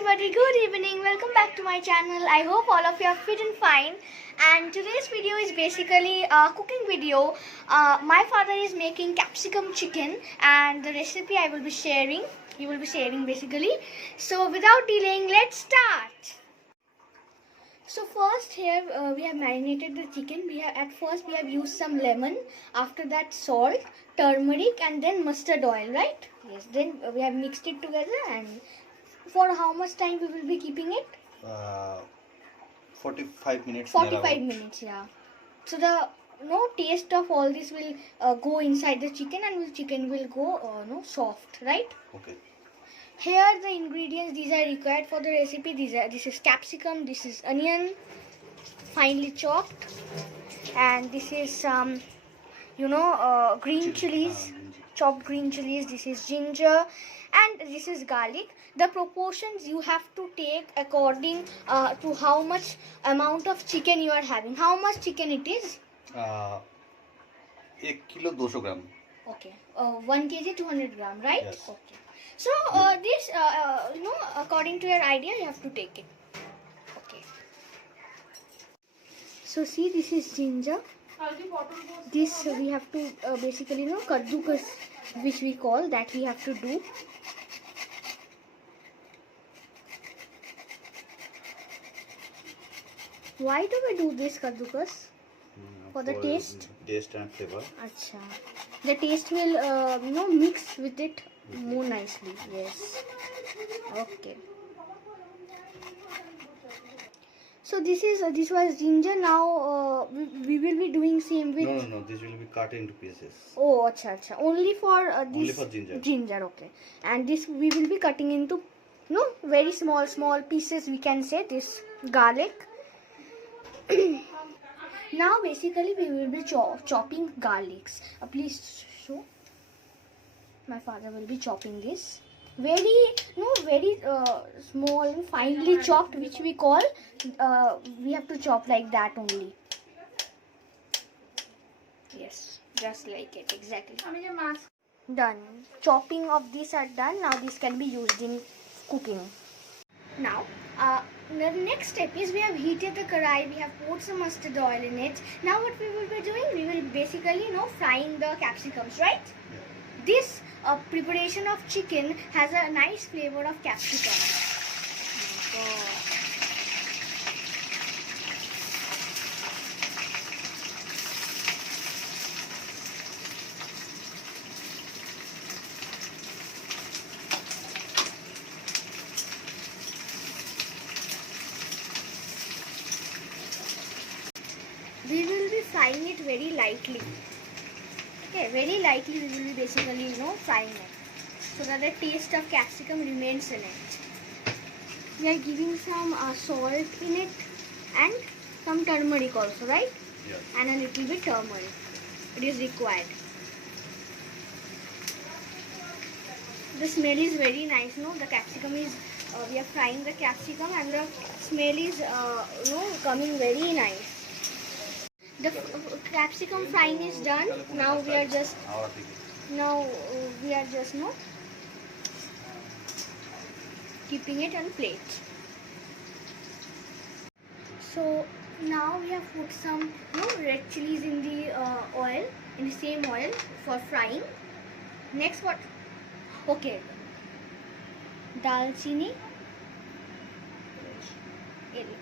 everybody, good evening. Welcome back to my channel. I hope all of you are fit and fine. And today's video is basically a cooking video. My father is making capsicum chicken and the recipe I will be sharing. He will be sharing basically. So without delaying, let's start. So first here we have marinated the chicken. At first we have used some lemon. After that salt, turmeric and then mustard oil, right? Yes. Then we have mixed it together. And for how much time we will be keeping it? 45 minutes. 45 minutes, yeah. So the taste of all this will go inside the chicken and the chicken will go soft, right? Okay. Here the ingredients these are required for the recipe. This is capsicum, this is onion, finely chopped, and this is some green chilies, chopped green chilies. This is ginger, and this is garlic. The proportions you have to take according to how much amount of chicken you are having. How much chicken it is? 1 kilo 200 gram. Okay. 1 kg 200 gram, right? Yes. Okay. So this according to your idea you have to take it. Okay. So see, this is ginger. This we have to basically kaddukas, which we call, that we have to do. Why do we do this kaddukas? For the taste? Taste and flavor. Acha. The taste will mix with it more nicely. Yes. Okay. So this was ginger. Now we will be doing same with. No. This will be cut into pieces. Oh, acha. Only for this. Only for ginger. Ginger, okay. And this we will be cutting into very small pieces. We can say this garlic. Now basically we will be chopping garlics. Please show. My father will be chopping this. Very small, finely chopped, which we call. We have to chop like that only. Yes, just like it, exactly. Done. Chopping of these are done. Now this can be used in cooking. Now, the next step is we have heated the karai, we have poured some mustard oil in it. Now what we will be doing, we will basically frying the capsicums, right? Yeah. This preparation of chicken has a nice flavor of capsicum. We will be frying it very lightly. Okay, very lightly we will be basically frying it, so that the taste of capsicum remains in it. We are giving some salt in it and some turmeric also, right? Yes. And a little bit turmeric. It is required. The smell is very nice, the capsicum is, we are frying the capsicum and the smell is, coming very nice. The capsicum frying is done. Now we are just keeping it on plate. So now we have put some red chilies in the oil, in the same oil for frying. Next what? Okay. Dalchini,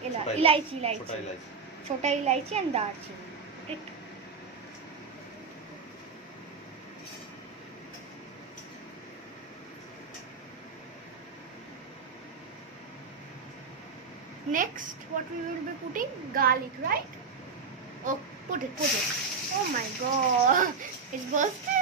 ilaichi. Chota ilaichi and darchini. It. Next, what we will be putting? Garlic, right? Oh, put it. Oh my god, it's bursting.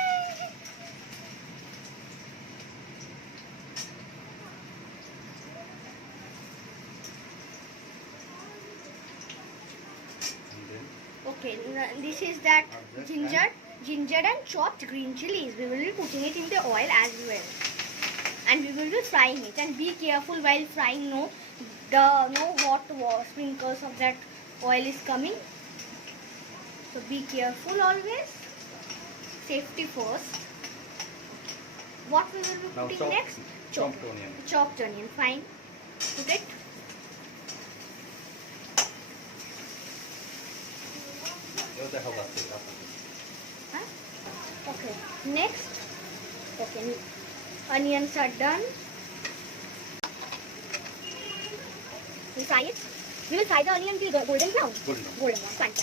Okay, this is that ginger and chopped green chilies. We will be putting it in the oil as well, and we will be frying it. And be careful while frying. Hot sprinkles of that oil is coming. So be careful always. Safety first. What we will be putting next? Chopped onion. Chopped onion. Fine. Put it. এবার দেখা যাচ্ছে Huh? Okay. Next. Okay. Onions are done. We fry it. We will fry the onion till golden brown. Golden brown. Golden brown. Fine.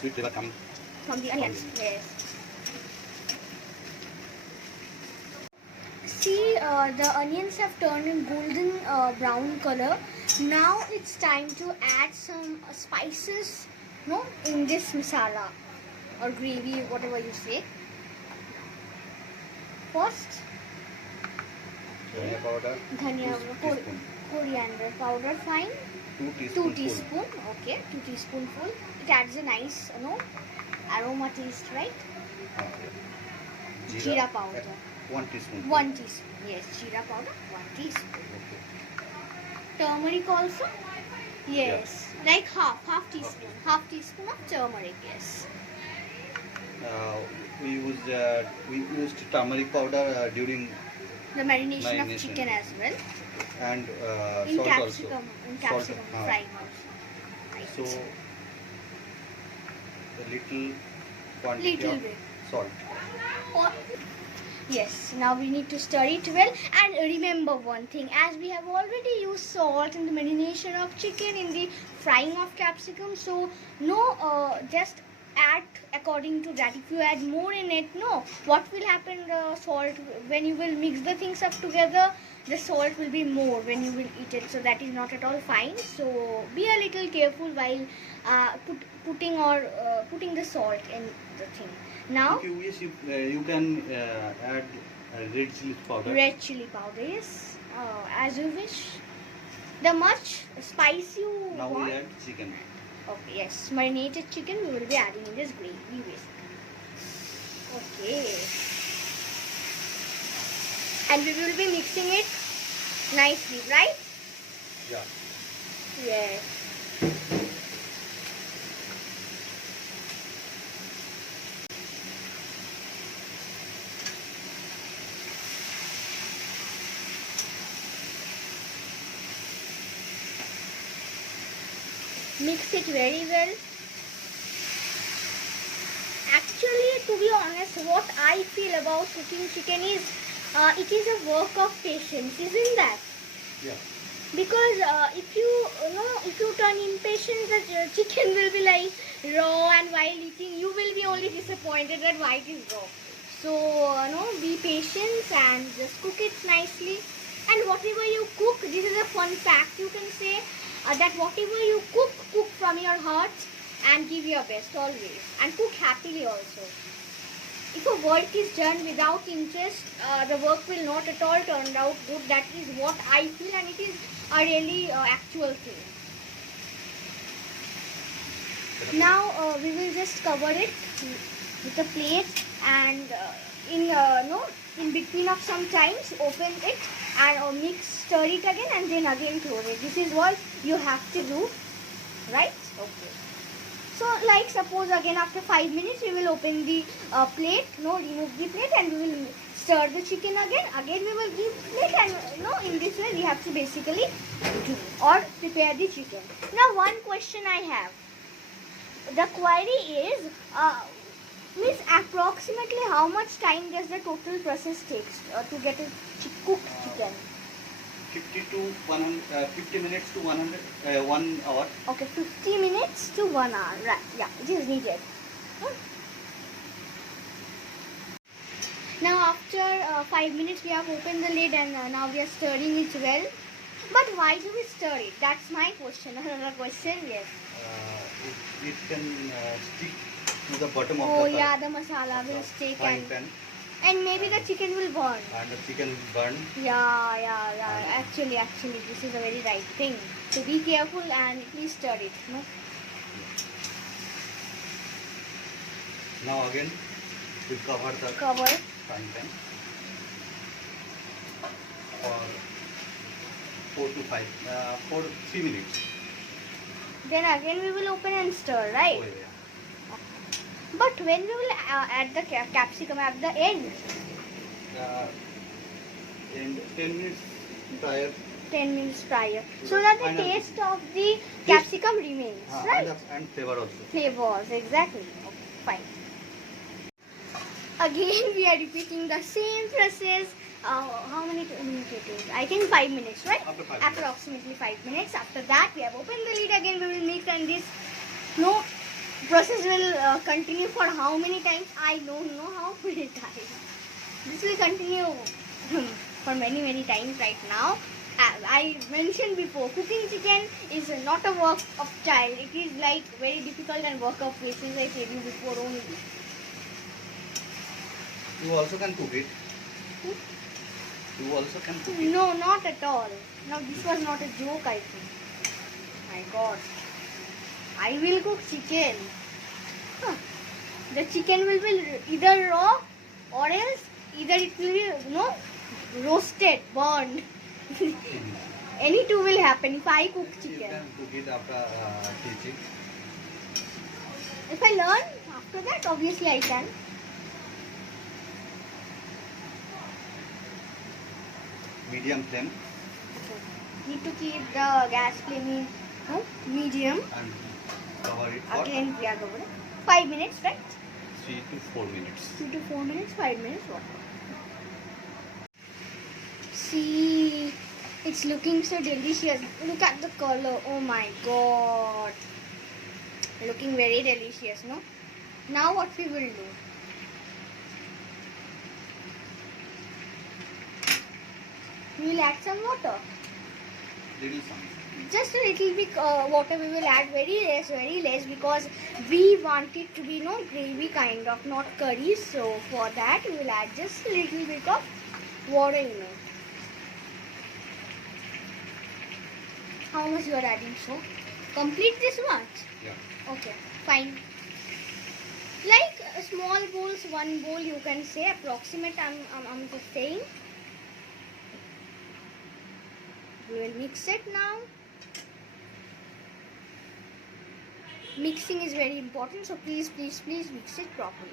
sweet flavor coming. From the onions. From Yes. See, the onions have turned in golden brown color. Now it's time to add some spices, no, in this masala or gravy, whatever you say. First, Dhania powder. dhania, 2 teaspoon. coriander powder, fine. 2 2 teaspoon. teaspoon, okay, 2 teaspoonful. It adds a nice, aroma taste, right? Jeera powder. 1 teaspoon. 1 teaspoon, yes, jeera powder, 1 teaspoon. Okay. Turmeric also, yes, like half teaspoon, half teaspoon of turmeric, yes. We used turmeric powder during The marination of Marination. chicken as well. and In salt capsicum, also. in Salt, capsicum हाँ. frying also. Right. So a little quantity Little of bit. salt. Or- Yes, now we need to stir it well, and remember one thing, as we have already used salt in the marination of chicken, in the frying of capsicum, so no, just add according to that. If you add more in it, no, what will happen, the salt, when you will mix the things up together, the salt will be more when you will eat it, so that is not at all fine. So be a little careful while putting the salt in the thing. Now If you wish, you can add red chili powder. red chili powder, yes, as you wish. The much spice you Now want. we add chicken. Okay, yes, marinated chicken we will be adding in this gravy basically. Okay. And we will be mixing it nicely, right? Yeah. Yes. Mix it very well. Actually, to be honest, what I feel about cooking chicken is it is a work of patience, isn't that? Yeah. Because if you turn impatient, the chicken will be like raw, and while eating you will be only disappointed that why it is raw. So be patient and just cook it nicely. And whatever you cook, this is a fun fact you can say, that whatever you cook from your heart and give your best always, and cook happily also. If a work is done without interest, the work will not at all turn out good. That is what I feel, and it is a really actual thing. Now we will just cover it with a plate, and in between of some times open it and stir it again, and then again close it. This is what you have to do, right? Okay. So like suppose again after 5 minutes we will open the plate, remove the plate, and we will stir the chicken again. Again we will give plate, and in this way we have to basically do or prepare the chicken. Now one question I have. The query is, Miss, approximately how much time does the total process takes to get a cooked chicken? 50 minutes to 1 hour. Okay, 50 minutes to 1 hour. Right, yeah, it is needed. Now after 5 minutes we have opened the lid, and now we are stirring it well. But why do we stir it? That's my question. Another question, yes. It can stick to the bottom of Oh the yeah, the masala will stick, frying pan, and maybe the chicken will burn. and the chicken will burn. Yeah. Actually, this is a very right thing. So be careful and please stir it. No? Now again we cover the Cover. frying pan for 3 minutes. Then again we will open and stir, right? Oh, yeah. But when we will add the capsicum at the end? And 10 minutes prior. 10 minutes prior. So that the Final. taste of the capsicum remains, right? And flavor also. Flavors, exactly. Okay, fine. Again we are repeating the same process. How many minutes it is? I think 5 minutes, right? After 5 minutes. Approximately 5 minutes. After that we have opened the lid again. We will mix, and this process will continue for how many times? I don't know how many times. This will continue for many times right now. As I mentioned before, cooking chicken is not a work of child. It is like very difficult and work of patience, I said you before only. You also can cook it. You also can cook it. No, not at all. Now this was not a joke, I think. My God. I will cook chicken. Huh. The chicken will be either raw or else either it will be roasted, burned. Any two will happen if I cook You chicken. can cook it after teaching. If I learn after that, obviously I can. Medium flame Need to keep the gas flame in medium. and cover it for Again, we are going 5 minutes, right? 3 to 4 minutes. 3 to 4 minutes, 5 minutes, what? See, it's looking so delicious. Look at the color. Oh my God. Looking very delicious, no? Now what we will do? We will add some water. Little some. Just a little bit water we will add, very less, because we want it to be gravy kind of, not curry. So for that we will add just a little bit of water in it. How much you are adding? So complete this much? Yeah. Okay, fine. Like small bowls, one bowl you can say, approximate. I'm just saying. We will mix it now. Mixing is very important, so please mix it properly.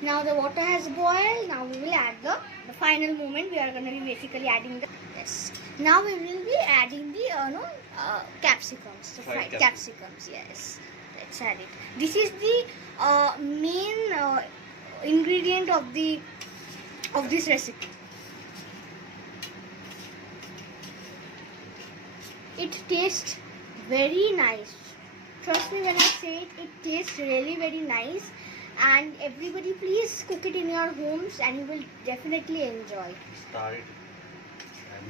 Now the water has boiled. Now we will add the final moment. We are going to be basically adding the Now we will be adding the capsicums, the Fried fried capsicums. Yes, let's add it. This is the main ingredient of this recipe. It tastes very nice. Trust me when I say it, it tastes really very nice. And everybody, please cook it in your homes and you will definitely enjoy. Stir it.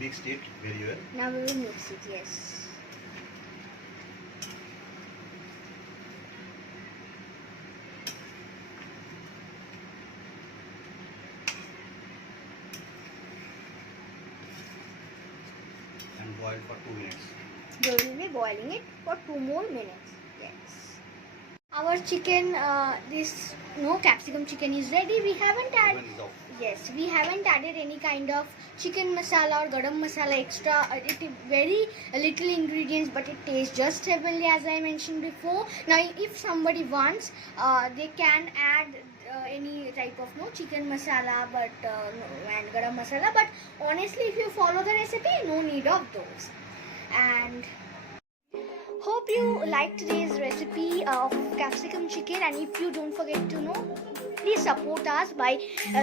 Mixed it very well. Now we will mix it, yes. And boil for 2 minutes. We will be boiling it for 2 more minutes. Yes. Our chicken, capsicum chicken is ready. We haven't added. Oven is off. Yes, we haven't added any kind of chicken masala or garam masala extra. It is very little ingredients, but it tastes just heavenly, as I mentioned before. Now, if somebody wants, they can add any type of chicken masala, and garam masala. But honestly, if you follow the recipe, no need of those. And hope you liked today's recipe of capsicum chicken, and if you don't forget to please support us by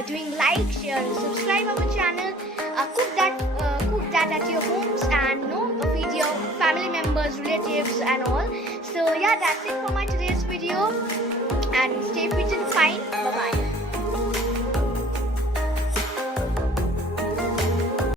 doing like, share, and subscribe our channel. Cook that at your homes and feed your family members, relatives, and all. So yeah, that's it for my today's video. And stay fit and fine. Bye bye.